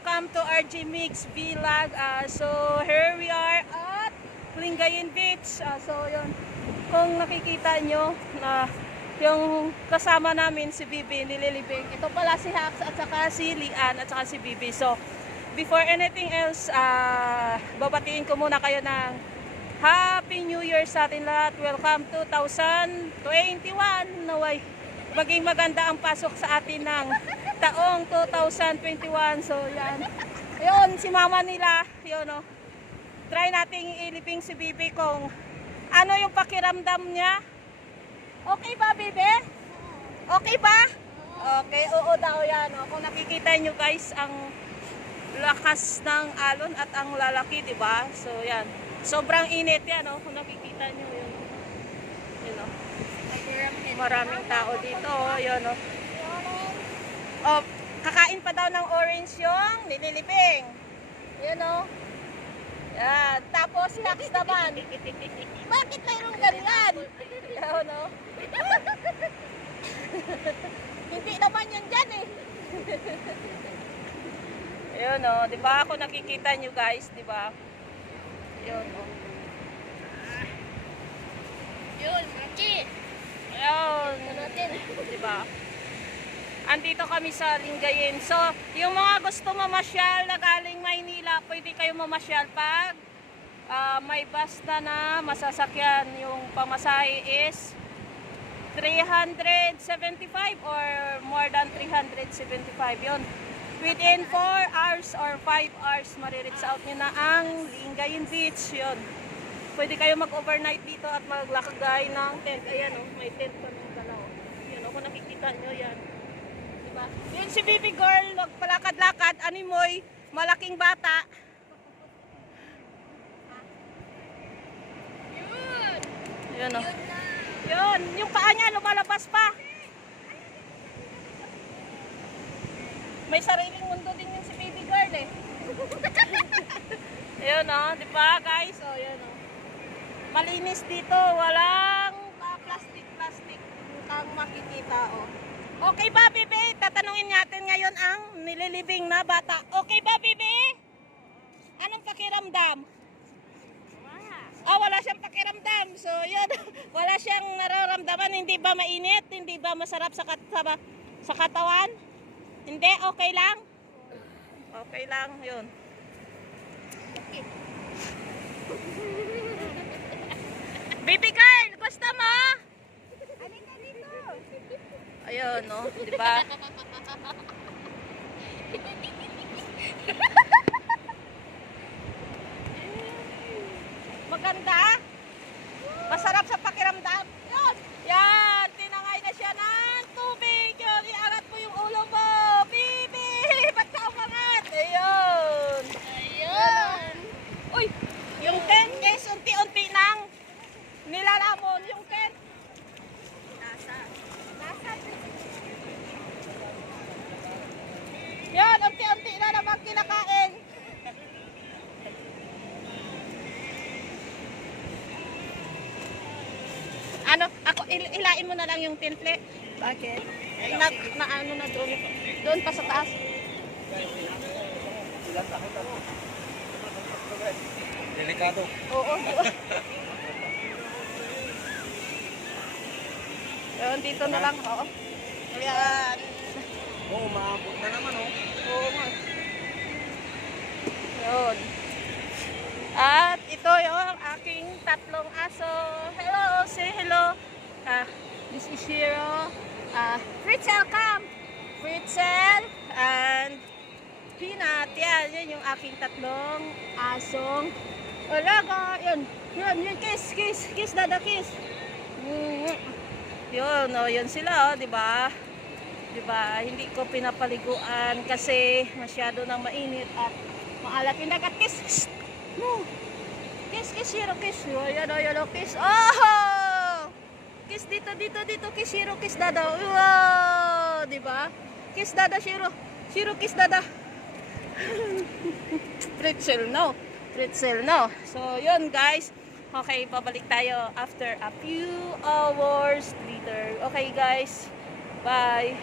welcome to RG Mix Vlog. So here we are at Lingayen Beach. So yun, kung nakikita nyo na yung kasama namin si Bibi nililibing. Ito pala si Hax at saka si Lian at saka si Bibi. So before anything else, babatiin ko muna kayo ng Happy New Year sa atin lahat. Welcome 2021. Naway maging maganda ang pasok sa atin ng taong 2021. So yan. Ayun, si mama nila, yun o. Try nating iliping si Bibi kung ano yung pakiramdam niya. Okay ba, Bibi? Okay ba? Okay, oo daw yan. O. Kung nakikita nyo guys, ang lakas ng alon at ang lalaki, di ba? So yan. Sobrang init yan, o. Kung nakikita nyo yun. Yun o. Maraming tao dito, o. Yun o. Oh, kakain pa daw ng orange yung nililibing. Yun o. Yan. Tapos si Hax naman. Bakit mayroong ganyan? Yun o. Hindi naman yun dyan eh. Yun o. Diba ako nakikita nyo guys? Diba? Yun o. Yun, Maki. Ayun. Diba? Andito kami sa Lingayen. So, yung mga gusto mamasyal na galing Maynila, pwede kayo mamasyal pag may bus na masasakyan. Yung pamasahe is 375 or more than 375 yun. Within 4 hours or 5 hours, marireach out nyo na ang Lingayen Beach. Yun. Pwede kayo mag-overnight dito at maglakagay ng tent. Ayan o, may tent pa ng dalaw. Yan o, kung nakikita nyo yan. Diba? Yun si baby girl, magpalakad-lakad, animoy, malaking bata. Yun. Yun o. Yun na. Yun, yung paa niya lumalabas pa. May sariling mundo din yung si baby girl eh. Yun o, diba guys? O, yun o. Malinis dito, walang plastic-plastic kang makikita o. Okay ba, Bibi? Tatanungin natin ngayon ang nililibing na bata. Okay ba, Bibi? Anong pakiramdam? Wala siyang pakiramdam. So, yun. Wala siyang nararamdaman. Hindi ba mainit? Hindi ba masarap sa katawan? Hindi? Okay lang? Okay lang. Yun. Baby girl, gusto mo? Halika dito. Ayun, no? Diba? Maganda? Masarap sa pakiramdam? Yun! Yan! Tinangay na siya ng tubig! Yun! Iangat mo yung ulo mo! Bibi! Ba't ka umangat? Ayun! Ayun. Uy! Yung tent is unti-unti nang nilalamon yung tent. Nasa. Yan! Unti-unti na naman kinakain. Ano? Ako, ilain mo na lang yung temple. Bakit? Na ano na doon. Doon pa sa taas. Delikado. Oo. Yun, dito na lang. Oo. Ayan. Oo, maabot na naman oh. Oo nga. Yun. At ito yung aking tatlong aso. Hello, say hello. This is Hero. Fritzel, come. Fritzel and Peanut. Yan yung aking tatlong asong alaga. Yun, kiss, dada, kiss. Yun, yun sila, di ba? Diba, hindi ko pinapaliguan kasi masyado nang mainit at maalat yung dagat. Kiss! No! Kiss, Hero, kiss. Ayan, kiss. Oh! Kiss dito, kiss, Hero, kiss, dada. Wow! Diba? Kiss, dada, Hero. Hero, kiss, dada. Pretzel, no. So, yun, guys. Okay, babalik tayo after a few hours later. Okay, guys. Bye.